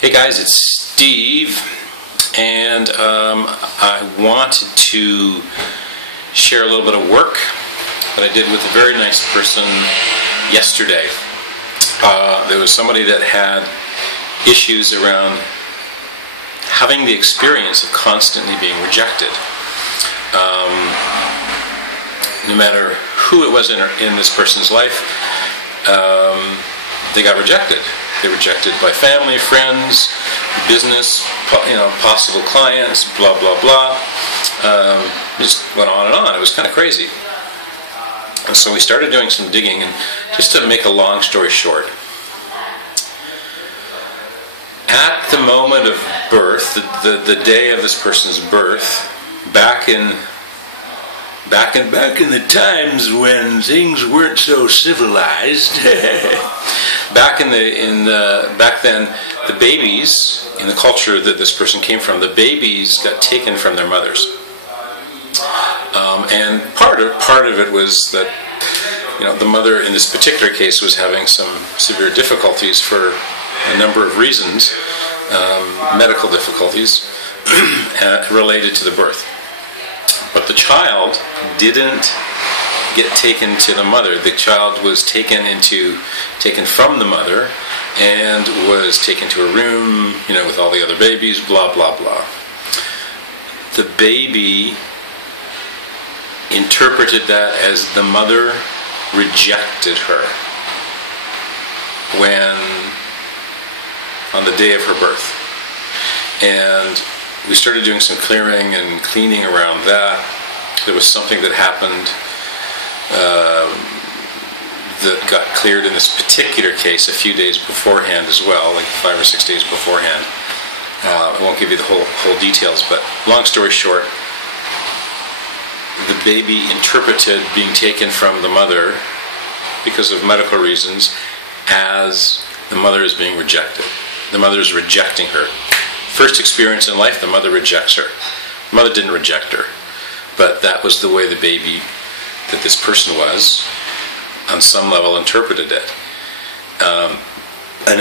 Hey guys, it's Steve, and I wanted to share a little bit of work that I did with a very nice person yesterday. There was somebody that had issues around having the experience of constantly being rejected. No matter who it was in this person's life, they got rejected. They were rejected by family, friends, business, possible clients, blah, blah, blah. Just went on and on. It was kind of crazy. And so we started doing some digging, and just to make a long story short, at the moment of birth, the day of this person's birth, back in the times when things weren't so civilized, back then, the babies in the culture that this person came from, the babies got taken from their mothers, and part of it was that the mother in this particular case was having some severe difficulties for a number of reasons, medical difficulties related to the birth. But the child didn't get taken to the mother. The child was taken from the mother and was taken to a room, with all the other babies, blah, blah, blah. The baby interpreted that as the mother rejected her on the day of her birth. And we started doing some clearing and cleaning around that. There was something that happened that got cleared in this particular case a few days beforehand as well, like 5 or 6 days beforehand. I won't give you the whole details, but long story short, the baby interpreted being taken from the mother because of medical reasons as the mother is being rejected. The mother is rejecting her. First experience in life, the mother rejects her. The mother didn't reject her, but that was the way the baby that this person was, on some level, interpreted it. And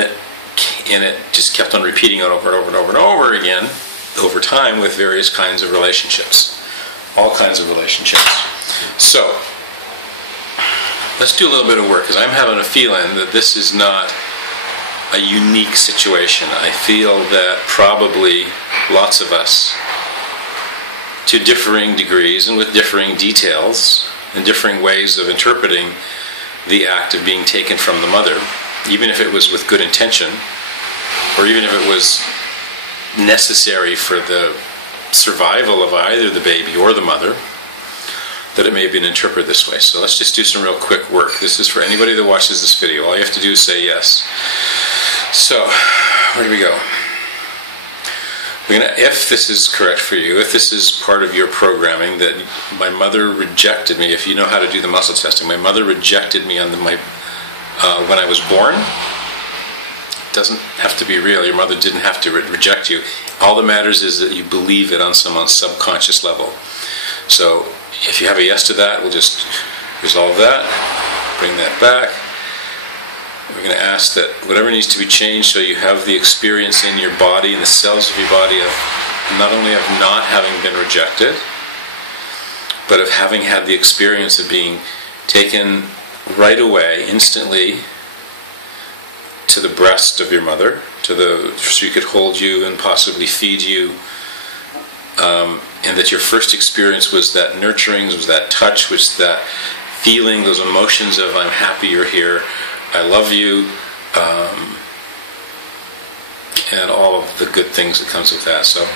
it just kept on repeating it over and over and over and over again over time with various kinds of relationships. All kinds of relationships. So, let's do a little bit of work, because I'm having a feeling that this is not a unique situation. I feel that probably lots of us, to differing degrees and with differing details and differing ways of interpreting the act of being taken from the mother, even if it was with good intention, or even if it was necessary for the survival of either the baby or the mother, that it may have been interpreted this way. So let's just do some real quick work. This is for anybody that watches this video. All you have to do is say yes. So, where do we go? If this is correct for you, if this is part of your programming, that my mother rejected me, if you know how to do the muscle testing, my mother rejected me when I was born. It doesn't have to be real. Your mother didn't have to reject you. All that matters is that you believe it on some subconscious level. So, if you have a yes to that, we'll just resolve that, bring that back. We're going to ask that whatever needs to be changed, so you have the experience in your body, in the cells of your body, of not only of not having been rejected, but of having had the experience of being taken right away, instantly, to the breast of your mother, so she could hold you and possibly feed you, and that your first experience was that nurturing, was that touch, was that feeling, those emotions of I'm happy you're here, I love you, and all of the good things that comes with that. So,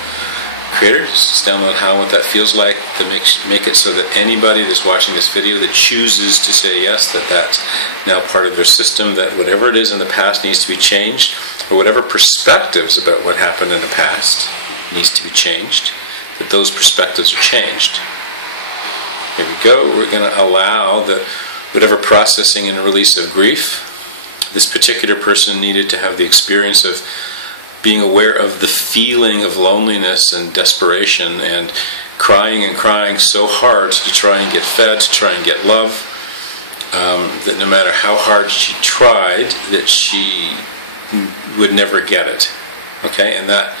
Creator, just download what that feels like to make it so that anybody that's watching this video that chooses to say yes, that's now part of their system, that whatever it is in the past needs to be changed, or whatever perspectives about what happened in the past needs to be changed, that those perspectives are changed. Here we go. We're going to allow whatever processing and release of grief. This particular person needed to have the experience of being aware of the feeling of loneliness and desperation and crying so hard to try and get fed, to try and get love, that no matter how hard she tried, that she would never get it. Okay, and that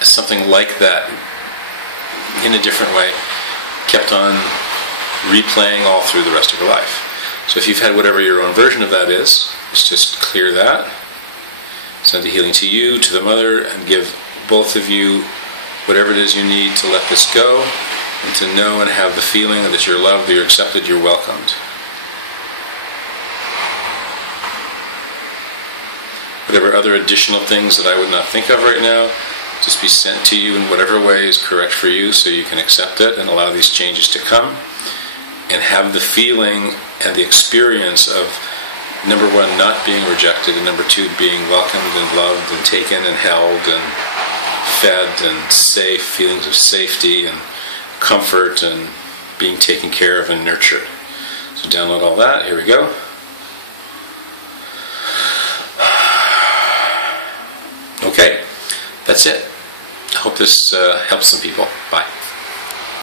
something like that, in a different way, kept on replaying all through the rest of your life. So if you've had whatever your own version of that is, let's just clear that, send the healing to you, to the mother, and give both of you whatever it is you need to let this go, and to know and have the feeling that you're loved, that you're accepted, you're welcomed. Whatever other additional things that I would not think of right now, just be sent to you in whatever way is correct for you, so you can accept it and allow these changes to come, and have the feeling and the experience of, number one, not being rejected, and number two, being welcomed and loved and taken and held and fed and safe, feelings of safety and comfort and being taken care of and nurtured. So download all that. Here we go. Okay, that's it. I hope this helps some people. Bye.